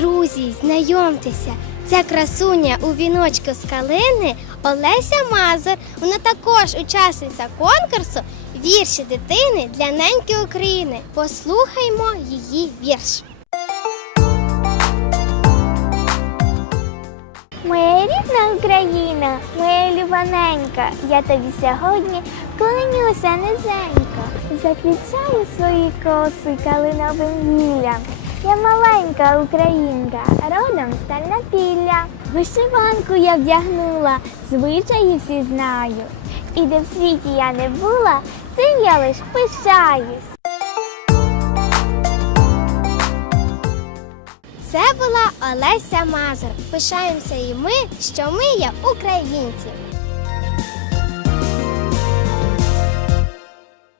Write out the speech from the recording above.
Друзі, знайомтеся, це красуня у віночку з калини Олеся Мазур. Вона також учасниця конкурсу Вірші дитини для неньки України. Послухаймо її вірш. Моя рідна Україна, моя любаненька, я тобі сьогодні вклонюся низенько, заквічаю свої коси калиновим гіллям. Я маленька українка, родом з Тернопілля. Вишиванку я вдягнула, звичаї всі знаю. І де в світі я не була, цим я лиш пишаюсь. Це була Олеся Мазур. Пишаємося і ми, що ми є українці.